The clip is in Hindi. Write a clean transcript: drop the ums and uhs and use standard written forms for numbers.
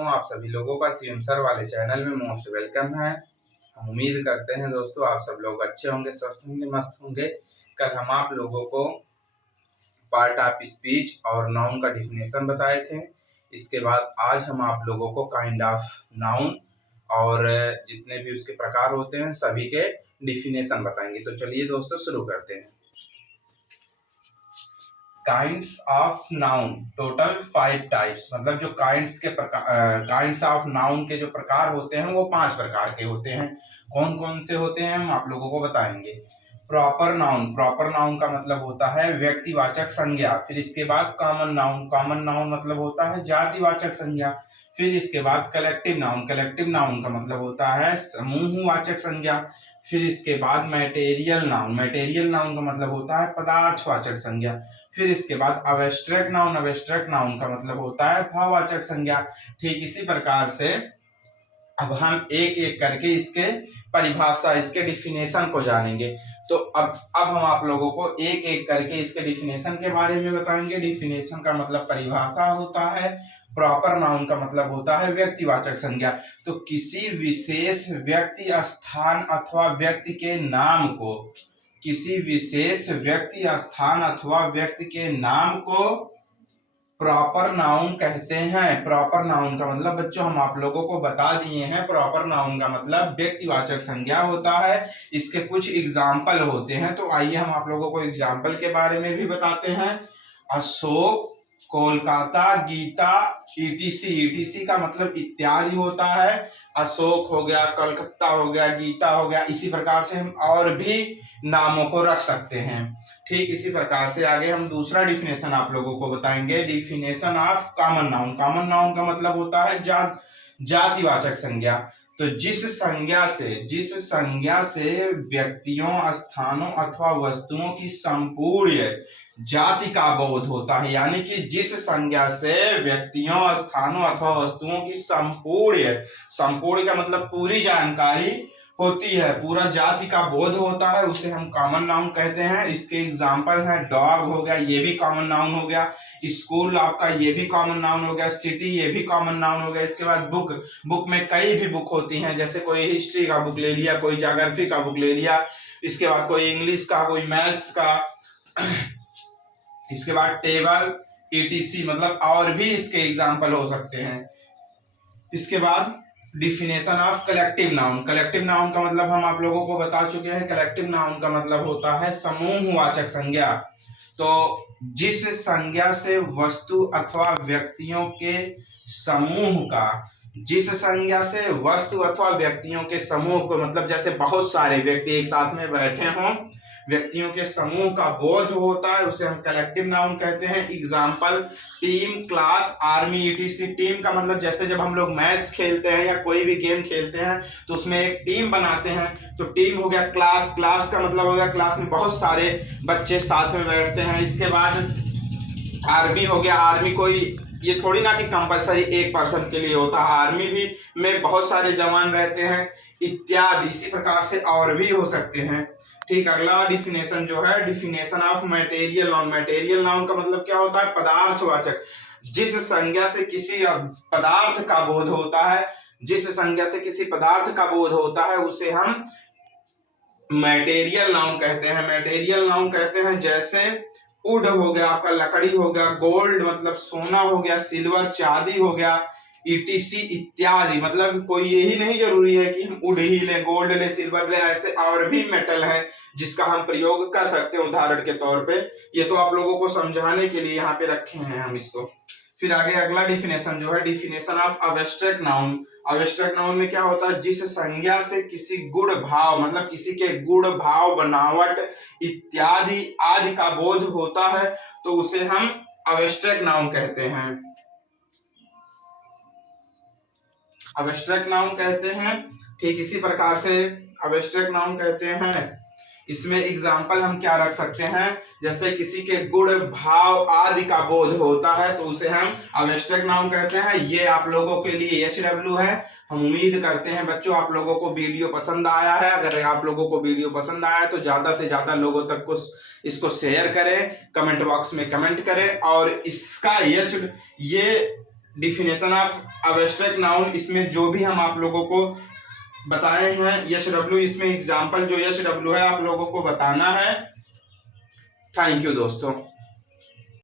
दोस्तों, आप सभी लोगों का सीएम सर वाले चैनल में मोस्ट वेलकम है। हम उम्मीद करते हैं दोस्तों आप सब लोग अच्छे होंगे, स्वस्थ होंगे, मस्त होंगे। कल हम आप लोगों को पार्ट ऑफ स्पीच और नाउन का डिफिनेशन बताए थे। इसके बाद आज हम आप लोगों को काइंड ऑफ नाउन और जितने भी उसके प्रकार होते हैं सभी के डिफिनेशन बताएंगे। तो चलिए दोस्तों शुरू करते हैं। Kinds of noun, total 5 types, मतलब जो काइंड्स ऑफ नाउन के जो प्रकार होते हैं वो 5 प्रकार के होते हैं। कौन कौन से होते हैं हम आप लोगों को बताएंगे। प्रॉपर नाउन, प्रॉपर नाउन का मतलब होता है व्यक्तिवाचक संज्ञा। फिर इसके बाद कॉमन नाउन, कॉमन नाउन मतलब होता है जातिवाचक संज्ञा। फिर इसके बाद कलेक्टिव नाउन, कलेक्टिव नाउन का मतलब होता है समूहवाचक संज्ञा। फिर इसके बाद मैटेरियल नाउन, मैटेरियल नाउन का मतलब होता है पदार्थवाचक संज्ञा। फिर इसके बाद अब्स्ट्रैक्ट नाउन, अब्स्ट्रैक्ट नाउन का मतलब होता है भाववाचक संज्ञा। ठीक इसी प्रकार से अब हम एक एक करके इसके परिभाषा, इसके डिफिनेशन को जानेंगे। तो अब हम आप लोगों को एक एक करके इसके डिफिनेशन के बारे में बताएंगे। डिफिनेशन का मतलब परिभाषा होता है। प्रॉपर नाउन का मतलब होता है व्यक्तिवाचक संज्ञा। तो किसी विशेष व्यक्ति, स्थान अथवा व्यक्ति के नाम को, किसी विशेष व्यक्ति, स्थान अथवा व्यक्ति के नाम को प्रॉपर नाउन कहते हैं। प्रॉपर नाउन का मतलब बच्चों हम आप लोगों को बता दिए हैं। प्रॉपर नाउन का मतलब व्यक्तिवाचक संज्ञा होता है। इसके कुछ एग्जाम्पल होते हैं, तो आइए हम आप लोगों को एग्जाम्पल के बारे में भी बताते हैं। अशोक, कोलकाता, गीता, ईटीसी, ईटीसी का मतलब इत्यादि होता है। अशोक हो गया, कलकत्ता हो गया, गीता हो गया। इसी प्रकार से हम और भी नामों को रख सकते हैं। ठीक इसी प्रकार से आगे हम दूसरा डिफिनेशन आप लोगों को बताएंगे। Definition of common noun, common noun का मतलब होता है जातिवाचक संज्ञा। तो जिस संज्ञा से व्यक्तियों, स्थानों अथवा वस्तुओं की संपूर्ण जाति का बोध होता है, यानी कि जिस संज्ञा से व्यक्तियों, स्थानों अथवा वस्तुओं की संपूर्ण का मतलब पूरी जानकारी होती है, पूरा जाति का बोध होता है, उसे हम कॉमन नाउन कहते हैं। इसके एग्जाम्पल हैं डॉग हो गया, ये भी कॉमन नाउन हो गया। स्कूल आपका ये भी कॉमन नाउन हो गया। सिटी ये भी कॉमन नाउन हो गया। इसके बाद बुक में कई भी बुक होती हैं, जैसे कोई हिस्ट्री का बुक ले लिया, कोई ज्योग्राफी का बुक ले लिया, इसके बाद कोई इंग्लिश का, कोई मैथ्स का, इसके बाद टेबल, ईटीसी, मतलब और भी इसके एग्जाम्पल हो सकते हैं। इसके बाद definition of collective noun, collective noun का मतलब हम आप लोगों को बता चुके हैं। कलेक्टिव नाउन का मतलब होता है समूहवाचक संज्ञा। तो जिस संज्ञा से वस्तु अथवा व्यक्तियों के समूह का, जिस संज्ञा से वस्तु अथवा व्यक्तियों के समूह को, मतलब जैसे बहुत सारे व्यक्ति एक साथ में बैठे हों, व्यक्तियों के समूह का बोध होता है, उसे हम कलेक्टिव नाउन कहते हैं। Example team, class, army, etc. Team का मतलब जैसे जब हम लोग मैच खेलते हैं या कोई भी गेम खेलते हैं तो उसमें एक टीम बनाते हैं, तो टीम हो गया। क्लास, क्लास का मतलब हो गया क्लास में बहुत सारे बच्चे साथ में बैठते हैं। इसके बाद आर्मी हो गया, आर्मी कोई ये थोड़ी ना कि कंपलसरी एक पर्सन के लिए होता है, आर्मी भी में बहुत सारे जवान रहते हैं इत्यादि। इसी प्रकार से और भी हो सकते हैं। ठीक, अगला डिफिनेशन जो है definition of material noun, material noun का मतलब क्या होता है पदार्थवाचक। जिस संज्ञा से किसी पदार्थ का बोध होता है, जिस संज्ञा से किसी पदार्थ का बोध होता है उसे हम मैटेरियल नाउन कहते हैं। मैटेरियल नाउन कहते हैं जैसे वुड हो गया आपका, लकड़ी हो गया, गोल्ड मतलब सोना हो गया, सिल्वर चांदी हो गया, ईटीसी इत्यादि। मतलब कोई यही नहीं जरूरी है कि हम वुड ही ले, गोल्ड ले, सिल्वर ले, ऐसे और भी मेटल है जिसका हम प्रयोग कर सकते हैं उदाहरण के तौर पे। ये तो आप लोगों को समझाने के लिए यहाँ पे रखे हैं हम इसको। फिर आगे अगला डिफिनेशन जो है definition of abstract noun. Abstract noun में क्या होता है, जिस संज्ञा से किसी गुण भाव, मतलब किसी के गुण भाव, बनावट इत्यादि आदि का बोध होता है तो उसे हम अब्स्ट्रैक्ट नाउन कहते हैं। अब्स्ट्रैक्ट नाउन कहते हैं। ठीक इसी प्रकार से अब्स्ट्रैक्ट नाउन कहते हैं। इसमें एग्जाम्पल हम क्या रख सकते हैं, जैसे किसी के गुण भाव आदि का बोध होता है तो उसे हम अब्स्ट्रैक्ट नाउन कहते हैं। ये आप लोगों के लिए HW है। हम उम्मीद करते हैं बच्चों आप लोगों को वीडियो पसंद आया है। अगर आप लोगों को वीडियो पसंद आया है तो ज्यादा से ज्यादा लोगों तक को इसको शेयर करें, कमेंट बॉक्स में कमेंट करें और इसका ये डिफिनेशन ऑफ एब्स्ट्रैक्ट नाउन, इसमें जो भी हम आप लोगों को बताए हैं यश डब्ल्यू, इसमें एग्जाम्पल जो यश डब्ल्यू है आप लोगों को बताना है। थैंक यू दोस्तों।